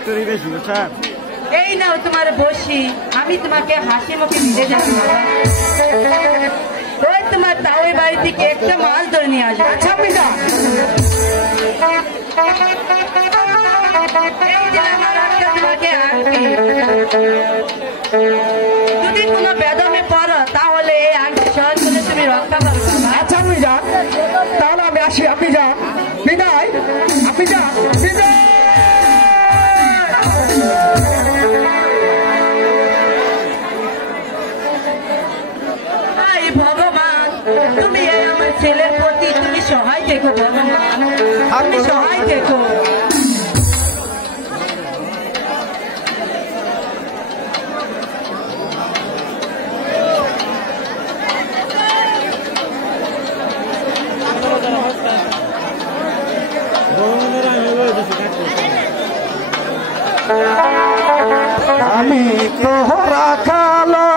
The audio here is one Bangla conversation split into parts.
ফ্যাক্টরি বেশি বুঝছেন এই নাও তোমার বসি আমি তোমাকে হাসি মুখে ভিজে যাচ্ছি ওই তোমার তাওই বাড়ি থেকে একটা মাছ ধরে নিয়ে আসবে আচ্ছা আপনি যান তোমাকে আনবি যদি কোনো বেদমে পড়ো তাহলে এই আনবি সহজ করে তুমি রক্ষা করো আচ্ছা আপনি যান তাহলে আমি আসি আপনি যান বিদায় আপনি যান বিদায় ভগবান তুমি আমার ছেলের প্রতি তুমি সহায় থেকো ভগবান তুমি সহায় থেকো আমি তোহরা কালো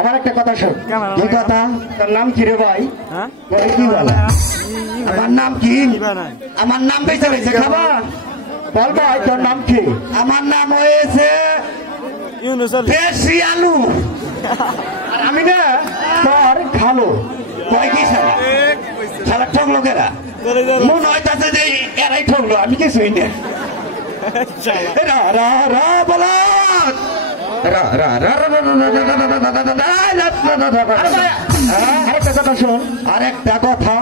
আমার একটা কথা শোন কি কথা তোর নাম কি রে ভাই কি বলে আমার নাম কি আমার নাম বেঁচে রয়েছে খাবা বল ভাই তোর নাম কি আমার নাম হয়েছে দেশি আলু আর আমি না তোর খালো কয় কি সারা ঠকলো কেরা মন হইতাছে যে এরাই ঠকলো আমি কিছুই না বলো আরেকটা কথা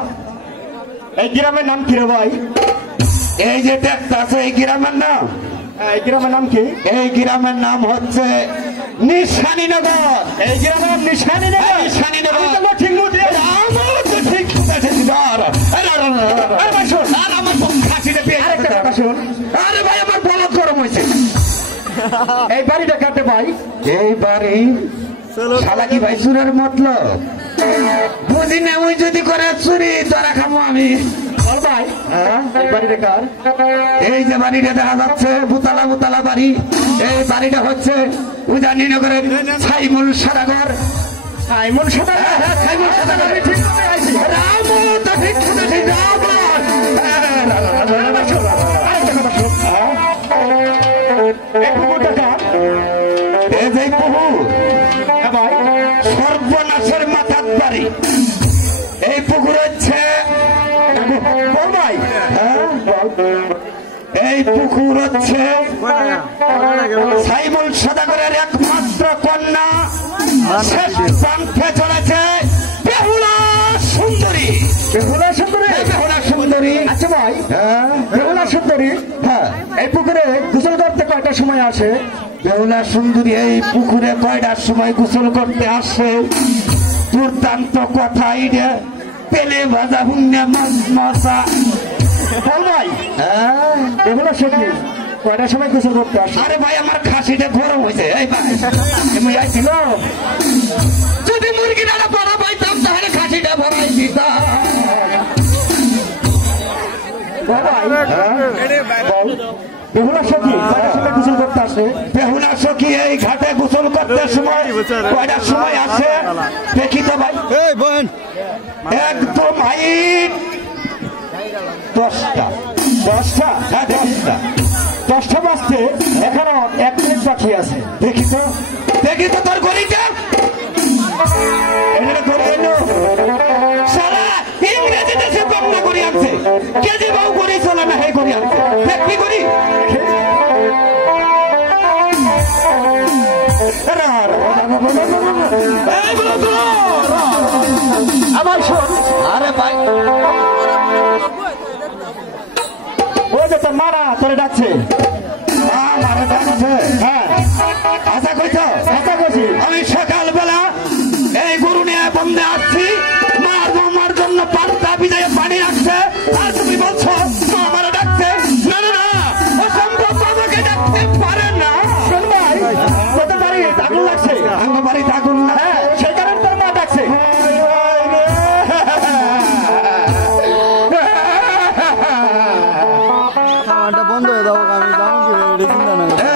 এই গ্রামের নাম কি রে ভাই এই যে দেখতেছে এই গ্রামের নাম এই গ্রামের নাম কি এই গ্রামের নাম হচ্ছে নিশানীনগর এই গ্রামের নিশানীনগর নিশানীনগর ঠিক মতো ঠিক আরেকটা কথা শোন আরে ভাই আমার বলদ গরম হয়েছে এই বাড়িটা কাটে ভাই এই বাড়ি শালা কি ভাই চুরের মতলব বুঝি না ওই যদি করে চুরি তোরা খাবো আমি বল ভাই এই বাড়িটা কার এই যে বাড়িটা দেখা যাচ্ছে বুতালা বুতালা বাড়ি এই বাড়িটা হচ্ছে উজানীনগরের সাইমুল সদাগর সাইমুল সদাগর সাইমুল সদাগর ঠিক করে আইছি রামু তো ঠিক শুনেছি রাম সর্বনাশের মাথার বাড়ি এই পুকুর হচ্ছে এই পুকুর হচ্ছে সাইমুল সদাগরের একমাত্র কন্যা শেষ প্রান্তে চলেছে বেহুলা সুন্দরী বেহুলা সুন্দরী বেহুলা সুন্দরী আচ্ছা ভাই বেহুলা সুন্দরী হ্যাঁ এই পুকুরে গোসল করতে কয়টার সময় আসে বেহুলা সুন্দরী এই পুকুরে কয়টার সময় গোসল করতে আসে দুর্দান্ত কথা ইডে পেলে ভাজা হুন্নে মাছ মশা বল ভাই বেহুলা সুন্দরী কয়টার সময় গোসল করতে আসে? আরে ভাই আমার খাসিটা গরম হয়েছে। এই ভাই তুমি আইছিল, যদি মুরগিটা পড়া পাইতাম তাহলে খাসিটা ভরাই দিতাম। বেহুলা সখী কয়টার সময় গোসল করতে আসে? বেহুলা সখী এই ঘাটে গোসল করতে সময় কয়টার সময় আসে দেখি তো ভাই। একদম হাইট 10টা। 10টা? হ্যাঁ 10টা। 10টা বাজতে এখনো 1 মিনিট বাকি আছে। দেখি তো, দেখি তো তোর গড়িটা। এটা গড়ি এলো সারা ইংরেজিতে সে বন্ধ করে আনছে। কেজি বাবু গড়ি চলে না, হে গড়ি আনছে। দেখবি গড়ি আমার শোন, আরে ভাই ওই যে তোর মারা তোরে ডাকছে। মারা ডাকছে? হ্যাঁ আশা কইছো? কথা বলছি। আমি সকালবেলা এই গরু নিয়ে বন্ধে আসছি, মার জন্য পান্তা ভিজায় পানি রাখছে, আর তুমি বলছো